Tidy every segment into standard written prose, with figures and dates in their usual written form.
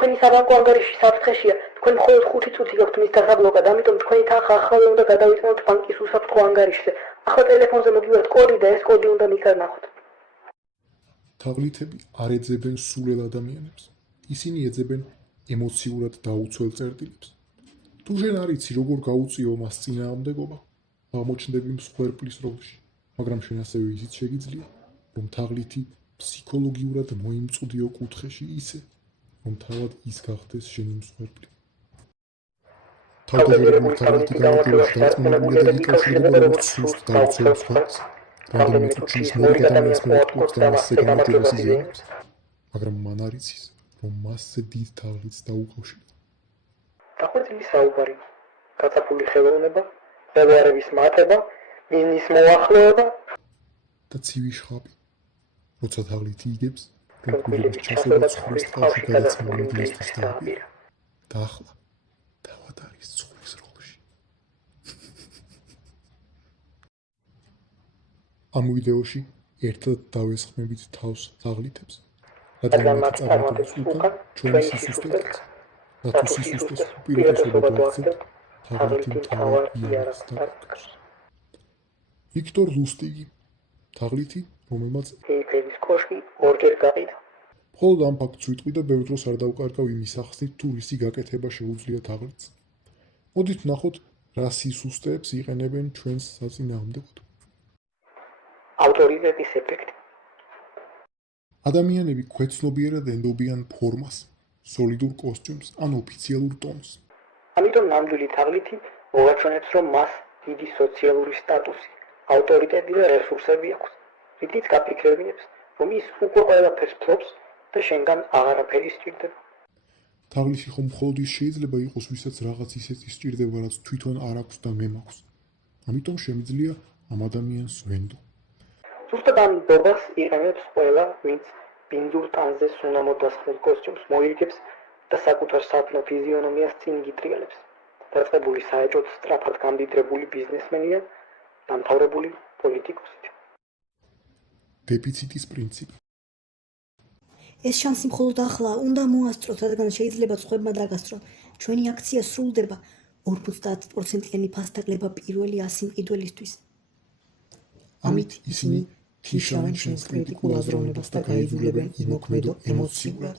თქვენი საბანკო ანგარიში საფრთხეშია. თქვენ მხოლოდ 5 წუთი გაქვთ მის დასაბლოკად, ამიტომ თქვენი თანხა ახლა უნდა გადავიწმოთ ბანკის უსაფრთხო ანგარიშზე. ახლა ტელეფონზე მოგივართ კოდი და ეს კოდი უნდა მიგანახოთ. თაღლითები არ ეძებენ სულელ ადამიანებს. ისინი ეძებენ ემოციურად დაუცველ წერტილებს. თუ შენ არ იცი როგორ გაუწიო მას წინააღმდეგობა, აღმოჩნდები მსხვერპლის როლში, მაგრამ შენ ასევე ისიც შეგიძლია, რომ თაღლითი ფსიქოლოგიურად მოიმწოდიო კუთხეში ისე, რომ თავად ის გახდეს შენი მსხვერპლი. თავდაჯერებული თაღლითი განაპირობებში დარწმუნებულია და იკავშირდება როგორც სუსტ დაუცველ მსხვერპლს. რამდენიმე წუთში ის მორიგ ადამიანს მოატყუებს და მასზე განათებას იზიანებს, მაგრამ მან არ იცის, რომ მასზე დიდ თაღლითს დაუკავშირდა. დახვეწილი საუბარი, გაწაფული ხელოვნება, მევარების მატება, მიზნის მოახლოება და ცივი შხაპი, როცა თაღლითი იგებს, რომ გულების ჩასვლა ცხვრის ტყავში გადაცმული მიდლისთვის დააბირა. და ახლა თავად არის ცხვრის როლში. ამ ვიდეოში ერთად დავესხმებით თავს თაღლითებს, რადგან მათ წარმატების უკან ჩვენი სისუსტეც და თუ სისუსტეს უპირატესობა გვაქვს, თაღლითი მთავარ იარაღს დაკარგავს. ვიქტორ ლუსტიგი, თაღლითი, რომელმაც ეიფელის კოშკი ორჯერ გაყიდა. მხოლოდ ამ ფაქტს ვიტყვი და ბევრ დროს არ დავკარგავ იმის ახსნით, თუ რისი გაკეთება შეუძლია თაღლითს. მოდით ვნახოთ, რა სისუსტეებს იყენებენ ჩვენს საწინააღმდეგოდ. ავტორიტეტის ეფექტი. ადამიანები ქვეცნობიერად ენდობიან ფორმას, სოლიდურ კოსტიუმს ან ოფიციალურ ტონს. ამიტომ ნამდვილი თაღლითი მოგაჩვენებს, რომ მას დიდი სოციალური სტატუსი, ავტორიტეტი და რესურსები აქვს. რითიც გაფიქრებინებს, რომ ის უკვე ყველაფერს ფლობს და შენგან აღარაფერი სჭირდება. თაღლითი ხომ მხოლოდ ის შეიძლება იყოს, ვისაც რაღაც ისეთი სჭირდება, რაც თვითონ არ აქვს და მე მაქვს. ამიტომ შემიძლია ამ ადამიანს ვენდო. ზუსტად ამ ნდობას იყენებს ყველა, ვინც ბინძურ ტანზე სუნამოდ დასხმულ კოსტიუმს მოიგებს და საკუთარ სათნო ფიზიონომიას წინ გიტრიალებს. დაწყებული საეჭვოდ სწრაფად გამდიდრებული ბიზნესმენია, დამთავრებული პოლიტიკოსით. დეფიციტის პრინციპი. ეს შანსი მხოლოდ ახლა უნდა მოასწროთ, რადგან შეიძლება სხვებმა დაგასწრონ. ჩვენი აქცია სრულდება 50%-იანი ფასდაკლება პირველი 100 მყიდველისთვის. ამით ისინი თიშავენ შენს კრიტიკულ აზროვნებას და გაიძულებენ იმოქმედო ემოციურად.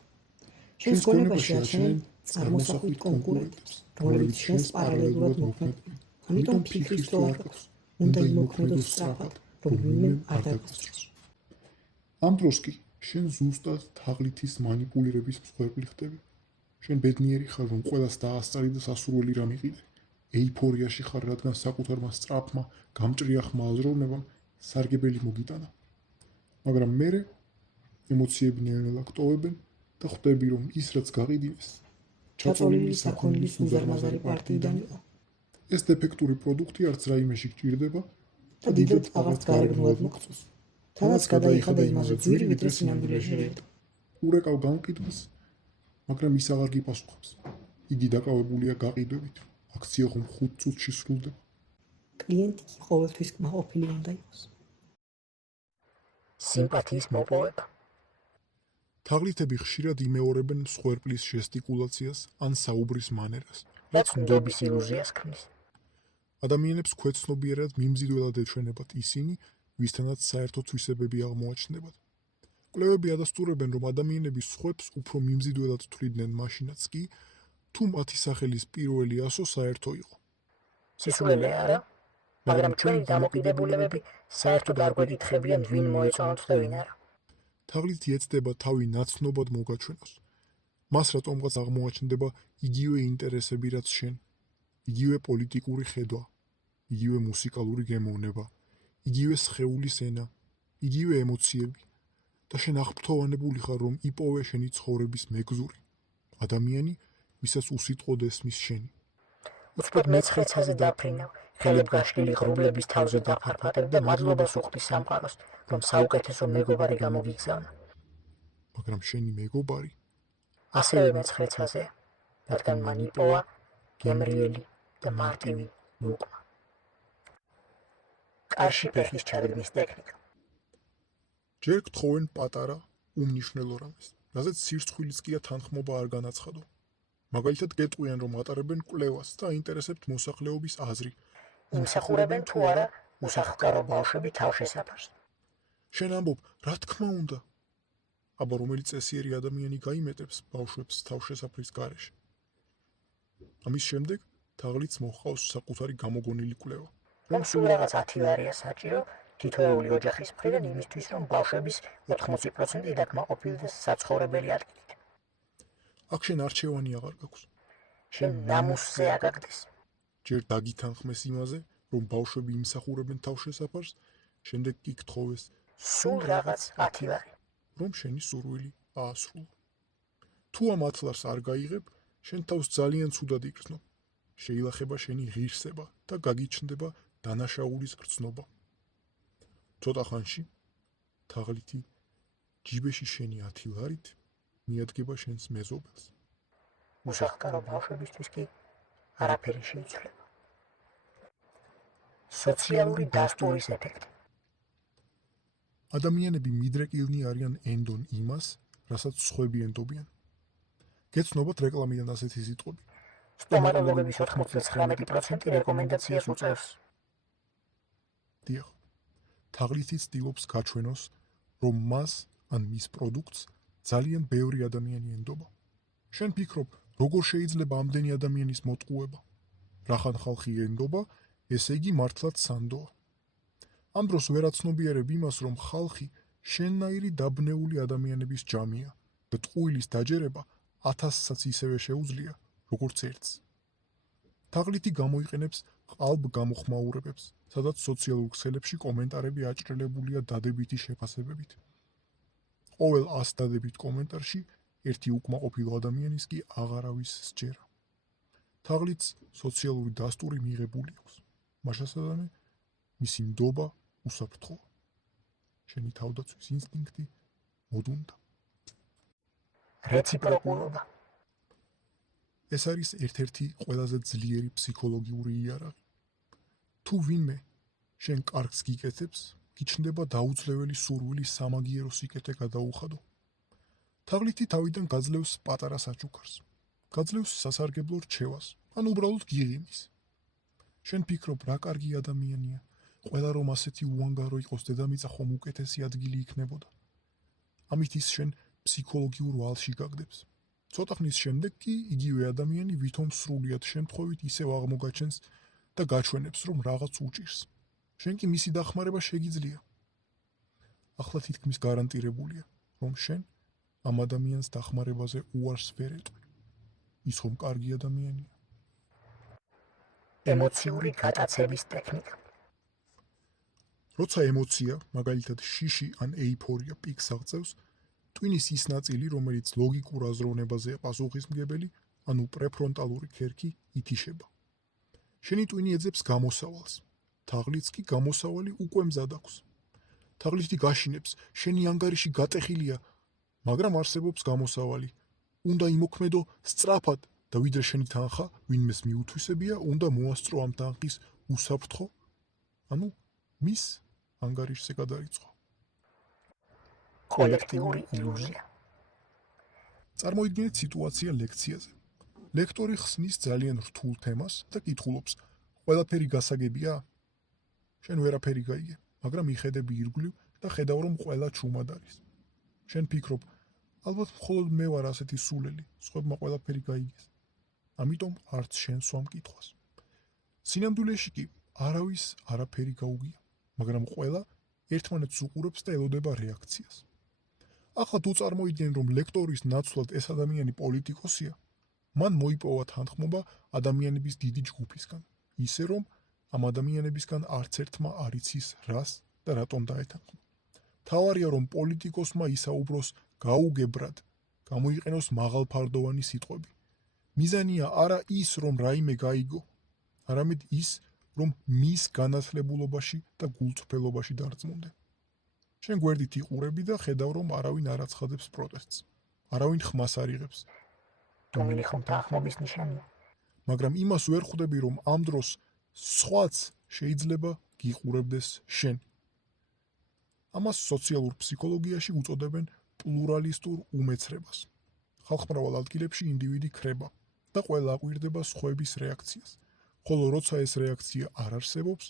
შენს გონებაში აჩენენ წარმოსახვით კონკურენტებს, რომლებიც შენს პარალელურად მოქმედებენ. ამიტომ ფიქრის დრო არ გაქვს, უნდა იმოქმედოს სწრაფად, რომ ვინმე არ დაგასწროს. ამ დროს კი შენ ზუსტად თაღლითის მანიპულირების მსხვერპლი ხდები. შენ ბედნიერი ხარ, რომ ყველას დაასწარი და სასურველი რამ იყიდე. ეიფორიაში ხარ, რადგან საკუთარმა სწრაფმა, გამჭრიახმა აზროვნებამ სარგებელი მოგიტანა. მაგრამ მერე ემოციები ნელ-ნელა გტოვებენ და ხვდები, რომ ის, რაც გაყიდინეს, ჩაწოლილი საქონლის უზარმაზარი პარტიიდან იყო. ეს დეფექტური პროდუქტი არც რაიმეში გჭირდება და დიდად აღარც გარეგნულად მოგწონს. თანაც გადაიხადა იმაზე ძვირი, ვიდრე სინამდვილეში ერთა. ურეკავ გამყიდვას, მაგრამ ის აღარ გიპასუხებს. იგი დაკავებულია გაყიდვებით. აქცია ხომ 5 წუთში სრულდება. კლიენტი კი ყოველთვის კმაყოფილი უნდა იყოს. სიმპათიის მოპოვება. თაღლითები ხშირად იმეორებენ მსხვერპლის ჟესტიკულაციას ან საუბრის მანერას, რაც ნდობის ილუზიას ქმნის. ადამიანებს ქვეცნობიერად მიმზიდველად ეჩვენებათ ისინი, ვისთანაც საერთო თვისებები აღმოაჩნდებათ. კვლევები ადასტურებენ, რომ ადამიანები სხვებს უფრო მიმზიდველად თვლიდნენ მაშინაც კი, თუ მათი სახელის პირველი ასო საერთო იყო. სისულელე არა, მაგრამ ჩვენი დამოკიდებულებები საერთოდ არ გვეკითხებიან, ვინ მოეწონოთ და ვინ არა. თაღლითი ეცდება თავი ნაცნობად მოგაჩვენოს. მას რატომღაც აღმოაჩნდება იგივე ინტერესები, რაც შენ, იგივე პოლიტიკური ხედვა, იგივე მუსიკალური გემოვნება, იგივე სხეულის ენა, იგივე ემოციები და შენ აღფრთოვანებული ხარ, რომ იპოვე შენი ცხოვრების მეგზური, ადამიანი, ვისაც უსიტყვოდ ესმის შენი. უცბად მეცხრეცაზე დაფრინავ, ხელებ გაშლილი ღრუბლების თავზე დაფარფატებ და მადლობას უხდი სამყაროს, რომ საუკეთესო მეგობარი გამოგიგზავნა. მაგრამ შენი მეგობარი ასევე მეცხრეცაზეა, რადგან მან იპოვა გემრიელი და მარტივი მუყმა. კარში ფეხის ჩადგმის ტექნიკა. ჯერ გთხოვენ პატარა უმნიშვნელო რამეს. რაზეც სირცხვილიც კი თანხმობა არ განაცხადო. მაგალითად გეტყვიან, რომ ატარებენ კვლევას და აინტერესებთ მოსახლეობის აზრი. იმსახურებენ თუ არა უსახლკარო ბავშვები თავშესაფარს. შენ ამბობ, რა თქმა უნდა. აბა რომელი წესიერი ადამიანი გაიმეტებს ბავშვებს თავშესაფრის გარეშე. ამის შემდეგ თაღლიც მოჰყავს საკუთარი გამოგონილი კვლევა. რომ სულ რაღაც 10 ლარია საჭირო თითოეული ოჯახის მხრიდან იმისთვის, რომ ბავშვების 80% დაკმაყოფილდეს საცხოვრებელი ადგილით. აქ შენ არჩევანი აღარ გაქვს. შენ ნამუსზე აკაკდეს. ჯერ დაგითანხმეს იმაზე, რომ ბავშვები იმსახურებენ თავშესაფარს, შემდეგ კი გთხოვეს, სულ რაღაც 10 ლარი. რომ შენი სურვილი აასრულო. თუ ამ 10 ლარს არ გაიღებ, შენ თავს ძალიან ცუდად იგრძნობ. შეილახება შენი ღირსება და გაგიჩნდება დანაშაულის გრძნობა. ცოტა ხანში თაღლითი ჯიბეში შენი 10 ლარით მიადგება შენს მეზობელს. უსახლკარო ბავშვებისთვის კი არაფერი შეიცვლება. სოციალური დასტურის ეფექტი. ადამიანები მიდრეკილნი არიან ენდონ იმას, რასაც სხვები ენდობიან. გეცნობათ რეკლამიდან ასეთი სიტყვები. სტომატოლოგების 99% რეკომენდაციას უწევს. დიახ. თაღლითი ცდილობს გაჩვენოს, რომ მას ან მის პროდუქტს ძალიან ბევრი ადამიანი ენდობა. შენ ფიქრობ, როგორ შეიძლება ამდენი ადამიანის მოტყუება? რახან ხალხი ენდობა, ესე იგი მართლაც სანდოა. ამ დროს ვერაცნობიერებ იმას, რომ ხალხი შენნაირი დაბნეული ადამიანების ჯამია და ტყუილის დაჯერება 1000-საც ისევე შეუძლია, როგორც ერთს. თაღლითი გამოიყენებს ყალბ გამოხმაურებებს, სადაც სოციალურ ქსელებში კომენტარები აჭრელებულია დადებითი შეფასებებით. ყოველ 100 დადებით კომენტარში ერთი უკმაყოფილო ადამიანის კი აღარავის სჯერა. თაღლითს სოციალური დასტური მიღებული აქვს. მაშასადამე მისი ნდობა უსაფრთხოა. შენი თავდაცვის ინსტინქტი მოდუნდა. რეციპროკულობა. ეს არის ერთ-ერთი ყველაზე ძლიერი ფსიქოლოგიური იარაღი. თუ ვინმე შენ კარგს გიკეთებს, გიჩნდება დაუძლეველი სურვილი სამაგიერო სიკეთე გადაუხადო. თაღლითი თავიდან გაძლევს პატარა საჩუქარს. გაძლევს სასარგებლო რჩევას, ან უბრალოდ გიღიმის. შენ ფიქრობ, რა კარგი ადამიანია. ყველა რომ ასეთი უანგარო იყოს დედამიწა ხომ უკეთესი ადგილი იქნებოდა. ამით ის შენ ფსიქოლოგიურ ვალში გაგდებს. ცოტა ხნის შემდეგ კი იგივე ადამიანი ვითომ სრულიად შემთხვევით ისევ აღმოგაჩენს და გაჩვენებს, რომ რაღაც უჭირს. შენ კი მისი დახმარება შეგიძლია. ახლა თითქმის გარანტირებულია, რომ შენ ამ ადამიანს დახმარებაზე უარს ვერ ეტყვი. ის ხომ კარგი ადამიანია. ემოციური გატაცების ტექნიკა. როცა ემოცია, მაგალითად შიში ან ეიფორია პიკს აღწევს, ტვინის ის ნაწილი, რომელიც ლოგიკურ აზროვნებაზეა პასუხისმგებელი, ანუ პრეფრონტალური ქერქი ითიშება. შენი ტვინი ეძებს გამოსავალს. თაღლითს კი გამოსავალი უკვე მზად აქვს. თაღლითი გაშინებს, შენი ანგარიში გატეხილია, მაგრამ არსებობს გამოსავალი. უნდა იმოქმედო სწრაფად და ვიდრე შენი თანხა ვინმეს მიუთვისებია, უნდა მოასწრო ამ თანხის უსაფრთხო, ანუ მის ანგარიშზე გადაიწყო. კოლექტიური ილუზია. წარმოიდგინეთ სიტუაცია ლექციაზე. ლექტორი ხსნის ძალიან რთულ თემას და კითხულობს, ყველაფერი გასაგებია? შენ ვერაფერი გაიგე, მაგრამ იხედები ირგვლივ და ხედავ, რომ ყველა ჩუმად არის. შენ ფიქრობ, ალბათ მხოლოდ მე ვარ ასეთი სულელი, სხვებმა ყველაფერი გაიგეს. ამიტომ არც შენ სვამ კითხვას. სინამდვილეში კი არავის არაფერი გაუგია, მაგრამ ყველა ერთმანეთს უყურებს და ელოდება რეაქციას. ახლა თუ წარმოიდგენ, რომ ლექტორის ნაცვლად ეს ადამიანი პოლიტიკოსია, მან მოიპოვა თანხმობა ადამიანების დიდი ჯგუფისგან, ისე რომ ამ ადამიანებისგან არც ერთმა არ იცის რას და რატომ დაეთანხმა. თავარია, რომ პოლიტიკოსმა ისაუბროს გაუგებრად, გამოიყენოს მაღალფარდოვანი სიტყვები. მიზანია არა ის, რომ რაიმე გაიგო, არამედ ის, რომ მის განათლებულობაში და გულწრფელობაში დარწმუნდე. შენ გვერდით იყურები და ხედავ, რომ არავინ არ აცხადებს პროტესტს. არავინ ხმას არ იღებს. დუმილი ხომ თანხმობის ნიშანია. მაგრამ იმას ვერ ხვდები, რომ ამ დროს სხვაც შეიძლება გიყურებდეს შენ. ამას სოციალურ ფსიქოლოგიაში უწოდებენ პლურალისტურ უმეცრებას. ხალხმრავალ ადგილებში ინდივიდი ქრება და ყველა აკვირდება სხვების რეაქციას, ხოლო როცა ეს რეაქცია არ არსებობს,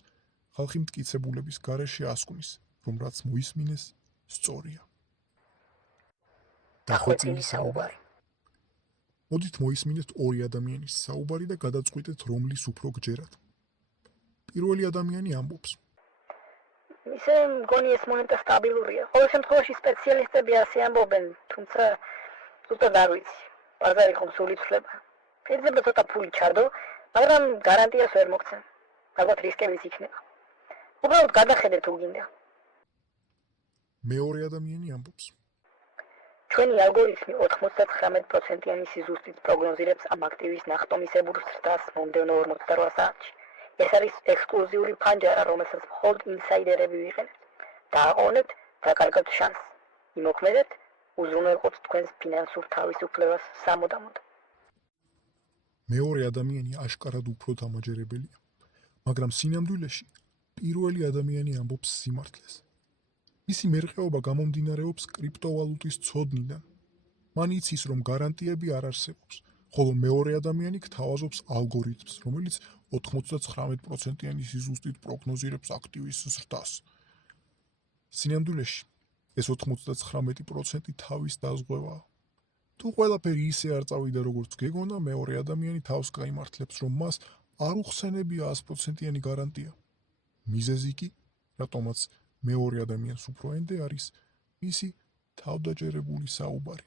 ხალხი მტკიცებულების გარეშე ასკვნის, რომ რაც მოისმინეს, სწორია. დახვეწილი საუბარი. მოდით მოისმინეთ ორი ადამიანის საუბარი და გადაწყვიტეთ, რომლის უფრო გჯერათ. პირველი ადამიანი ამბობს: ისე მგონი ეს მონეტა სტაბილურია. ყოველ შემთხვევაში სპეციალისტები ასე ამბობენ, თუმცა ზუსტად არ ვიცი. ბაზარი ხომ სული ცვლება. შეიძლება ცოტა ფული ჩადო, მაგრამ გარანტიას ვერ მოგცემ. ალბათ რისკებიც იქნება. უბრალოდ გადახედეთ თუ გინდა. მეორე ადამიანი ამბობს: ჩვენი ალგორითმი 99%-იანი სიზუსტით პროგნოზირებს ამ აქტივის ნახტომისებურ ზრდას მომდევნო 48 საათში. ეს არის ექსკლუზიური ფანჯარა, რომელსაც მხოლოდ ინსაიდერები ვიყენებთ. დააყოვნეთ დაკარგოთ შანსს. იმოქმედეთ, უზრუნველყოთ თქვენს ფინანსურ თავისუფლებას სამუდამოდ. მეორე ადამიანი აშკარად უფრო დამაჯერებელია, მაგრამ სინამდვილეში პირველი ადამიანი ამბობს სიმართლეს. მისი მერყეობა გამომდინარეობს კრიპტოვალუტის ცოდნიდან. მან იცის, რომ გარანტიები არ არსებობს, ხოლო მეორე ადამიანი გთავაზობს ალგორითმს, რომელიც 99%-იანი სიზუსტით პროგნოზირებს აქტივის ზრდას. სინამდვილეში ეს 99% თავის დაზღვევაა. თუ ყველაფერი ისე არ წავიდა, როგორც გეგონა, მეორე ადამიანი თავს გაიმართლებს, რომ მას არ უხსენებია 100%-იანი გარანტია. მიზეზი კი, რატომაც მეორე ადამიანს უფრო ენდე არის მისი თავდაჯერებული საუბარი.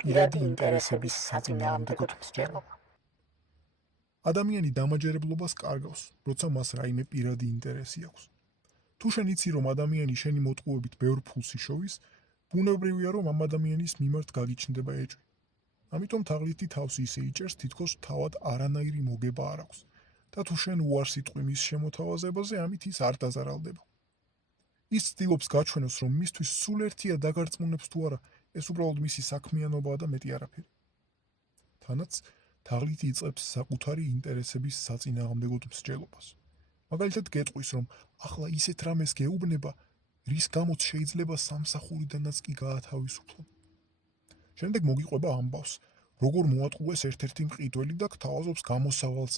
პირადი ინტერესების საწინააღმდეგო მსჯელობა. ადამიანი დამაჯერებლობას კარგავს, როცა მას რაიმე პირადი ინტერესი აქვს. თუ შენ იცი, რომ ადამიანი შენი მოტყუებით ბევრ ფულს იშოვის, ბუნებრივია, რომ ამ ადამიანის მიმართ გაგიჩნდება ეჭვი. ამიტომ თაღლითი თავს ისე იჭერს, თითქოს თავად არანაირი მოგება არ აქვს. და თუ შენ უარს იტყვი მის შემოთავაზებაზე, ამით ის არ დაზარალდება. ის ცდილობს გაჩვენოს, რომ მისთვის სულ ერთია დაგარწმუნებს თუ არა, ეს უბრალოდ მისი საქმიანობაა და მეტი არაფერი. თანაც თაღლითი იწყებს საკუთარი ინტერესების საწინააღმდეგო მსჯელობას. მაგალითად გეტყვის, რომ ახლა ისეთ რამეს გეუბნება, რის გამოც შეიძლება სამსახურიდანაც კი გაათავისუფლო. შემდეგ მოგიყვება ამბავს, როგორ მოატყუეს ერთ-ერთი მყიდველი და გთავაზობს გამოსავალს,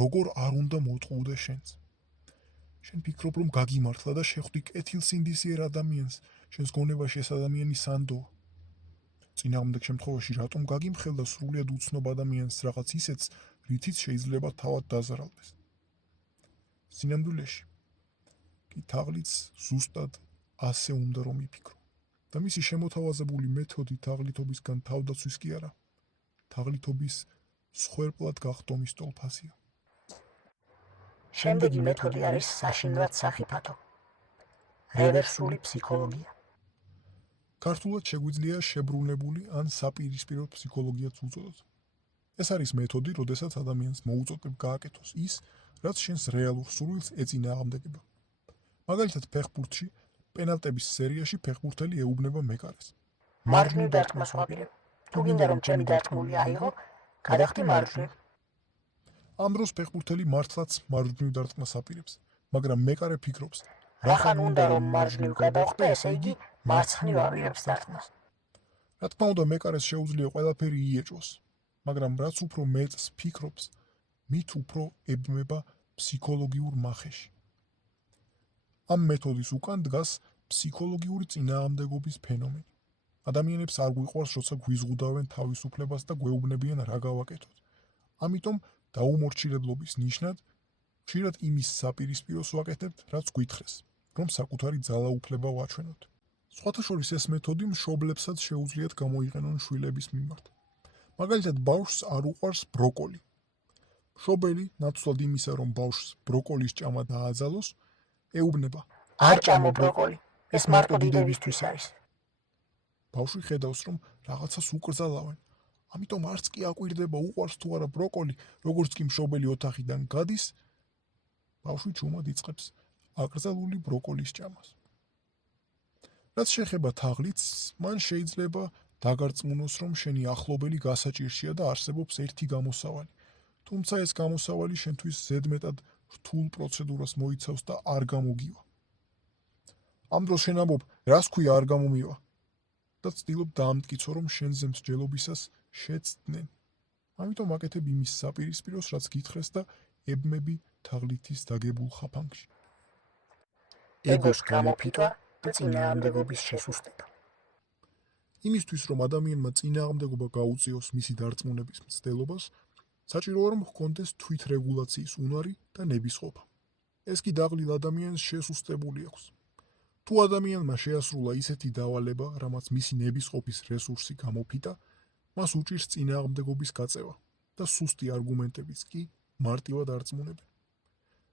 როგორ არ უნდა მოტყუდეს შენს. შენ ფიქრობ, რომ გაგიმართლა და შეხვდი კეთილსინდისიერ ადამიანს, შენს გონებაში ეს ადამიანი სანდოა. წინააღმდეგ შემთხვევაში რატომ გაგიმხელდა სრულიად უცნობ ადამიანს რაღაც ისეთს, რითიც შეიძლება თავად დაზარალდეს. სინამდვილეში კი თაღლითს ზუსტად ასე უნდა რომ იფიქრო. და მისი შემოთავაზებული მეთოდი თაღლითობისგან თავდაცვის კი არა, თაღლითობის მსხვერპლად გახდომის ტოლფასია. შემდეგი მეთოდი არის საშინლად სახიფათო. რევერსული ფსიქოლოგია. ქართულად შეგვიძლია შებრუნებული ან საპირისპირო ფსიქოლოგიაც უწოდოთ. ეს არის მეთოდი, როდესაც ადამიანს მოუწოდებ გააკეთოს ის, რაც შენს რეალურ სურვილს ეწინააღმდეგება. მაგალითად, ფეხბურთში პენალტების სერიაში ფეხბურთელი ეუბნება მეკარეს. მარჯვნივ დარტყმას ვაპირებ. თუ გინდა რომ ჩემი დარტყმული აიღო, გადახდი მარჯვნივ. ამ დროს ფეხბურთელი მართლაც მარჯვნივ დარტყმას აპირებს, მაგრამ მეკარე ფიქრობს, რახან უნდა რომ მარჯვნივ გადავხდე, ესე იგი მარცხნივ ავირებს დარტყმას. რა თქმა უნდა, მეკარეს შეუძლია ყველაფერი იეჭვოს, მაგრამ რაც უფრო მეტს ფიქრობს, მით უფრო ებმება ფსიქოლოგიურ მახეში. ამ მეთოდის უკან დგას ფსიქოლოგიური წინააღმდეგობის ფენომენი. ადამიანებს არ გვიყვარს, როცა გვიზღუდავენ თავისუფლებას და გვეუბნებიან რა გავაკეთოთ. ამიტომ დაუმორჩილებლობის ნიშნად ხშირად იმის საპირისპიროს ვაკეთებთ, რაც გვითხრეს, რომ საკუთარი ძალაუფლება ვაჩვენოთ. სხვათა შორის ეს მეთოდი მშობლებსაც შეუძლიათ გამოიყენონ შვილების მიმართ. მაგალითად, ბავშვს არ უყვარს ბროკოლი. მშობელი, ნაცვლად იმისა, რომ ბავშვს ბროკოლის ჭამა დააძალოს, ეუბნება: არ ჭამო ბროკოლი, ეს მარტო დიდებისთვის არის. ბავშვი ხედავს, რომ რაღაცას უკრძალავენ, ამიტომ არც კი აკვირდება უყვარს თუ არა ბროკოლი, როგორც კი მშობელი ოთახიდან გადის, ბავშვი ჩუმად იწყებს აკრძალული ბროკოლის ჭამას. რაც შეეხება თაღლითს, მან შეიძლება დაგარწმუნოს, რომ შენი ახლობელი გასაჭირშია და არსებობს ერთი გამოსავალი, თუმცა ეს გამოსავალი შენთვის ზედმეტად რთულ პროცედურას მოიცავს და არ გამოგივა. ამ დროს შენ ამბობ, რას ქვია არ გამომივა და ცდილობ დაამტკიცო, რომ შენზე მსჯელობისას შეცდნენ. ამიტომ აკეთებ იმის საპირისპიროს, რაც გითხრეს და ებმები თაღლითის დაგებულ ხაფანგში. ეგოს გამოფიტვა და წინააღმდეგობის შესუსტება. იმისთვის, რომ ადამიანმა წინააღმდეგობა გაუწიოს მისი დარწმუნების მცდელობას, საჭიროა, რომ ჰქონდეს თვითრეგულაციის უნარი და ნებისყოფა. ეს კი დაღლილ ადამიანს შესუსტებული აქვს. თუ ადამიანმა შეასრულა ისეთი დავალება, რამაც მისი ნებისყოფის რესურსი გამოფიტა, მას უჭირს წინააღმდეგობის გაწევა და სუსტი არგუმენტებიც კი მარტივად არწმუნებენ.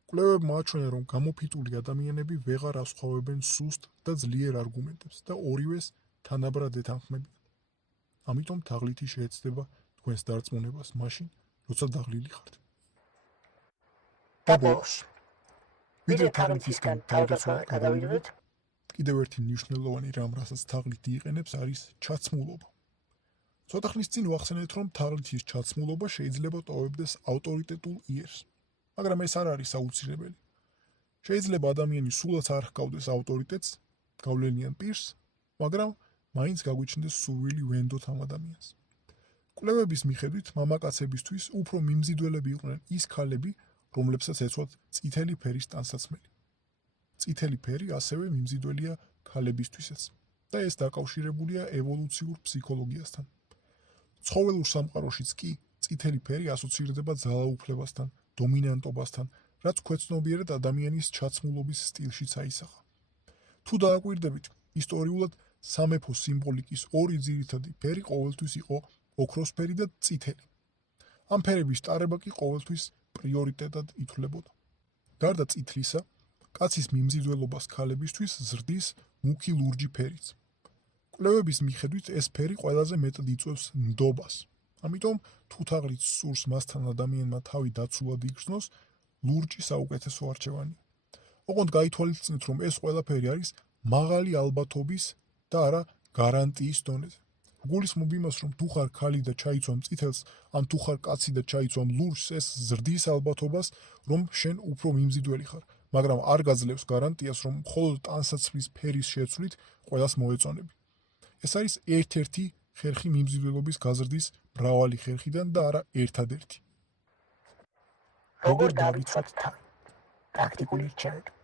კვლევებმა აჩვენა, რომ გამოფიტული ადამიანები ვეღარ ასხვავებენ სუსტ და ძლიერ არგუმენტებს და ორივეს თანაბრად ეთანხმებიან. ამიტომ თაღლითი შეეცდება თქვენს დარწმუნებას მაშინ, როცა დაღლილი ხართ. და ბოლოს, ვიდრე თაღლითისგან თავდაცვა გადავიდოდეთ, კიდევ ერთი მნიშვნელოვანი რამ, რასაც თაღლითი იყენებს, არის ჩაცმულობა. ცოტა ხნის წინ ვახსენეთ, რომ თაღლითის ჩაცმულობა შეიძლება ტოვებდეს ავტორიტეტულ იერს, მაგრამ ეს არ არის აუცილებელი. შეიძლება ადამიანი სულაც არ ჰგავდეს ავტორიტეტს, გავლენიან პირს, მაგრამ მაინც გაგვიჩნდეს სურვილი ვენდოთ ამ ადამიანს. კვლევების მიხედვით, მამაკაცებისთვის უფრო მიმზიდველები იყვნენ ის ქალები, რომლებსაც ეცვათ წითელი ფერის ტანსაცმელი. წითელი ფერი ასევე მიმზიდველია ქალებისთვისაც და ეს დაკავშირებულია ევოლუციურ ფსიქოლოგიასთან. ცხოველურ სამყაროშიც კი წითელი ფერი ასოცირდება ძალაუფლებასთან, დომინანტობასთან, რაც ქვეცნობიერად ადამიანის ჩაცმულობის სტილშიც აისახა. თუ დააკვირდებით, ისტორიულად სამეფო სიმბოლიკის ორი ძირითადი ფერი ყოველთვის იყო ოქროსფერი და წითელი. ამ ფერების ტარება კი ყოველთვის პრიორიტეტად ითვლებოდა. გარდა წითლისა, კაცის მიმზიდველობას ქალებისთვის ზრდის მუქი ლურჯი ფერიც. კვლევების მიხედვით ეს ფერი ყველაზე მეტად იწვევს ნდობას. ამიტომ თუ თაღლით სურს მასთან ადამიანმა თავი დაცულად იგრძნოს, ლურჯი საუკეთესო არჩევანია. ოღონდ გაითვალისწინეთ, რომ ეს ყველაფერი არის მაღალი ალბათობის და არა გარანტიის დონეზე. გულისხმობ იმას, რომ თუ ხარ ქალი და ჩაიცვამ წითელს, ან თუ ხარ კაცი და ჩაიცვამ ლურჯს, ეს ზრდის ალბათობას, რომ შენ უფრო მიმზიდველი ხარ, მაგრამ არ გაძლევს გარანტიას, რომ მხოლოდ ტანსაცმლის ფერის შეცვლით ყველას მოეწონები. ეს არის ერთ-ერთი ხერხი მიმზიდველობის გაზრდის მრავალი ხერხიდან და არა ერთადერთი. როგორ დავიცვათ თავი? პრაქტიკული რჩევები.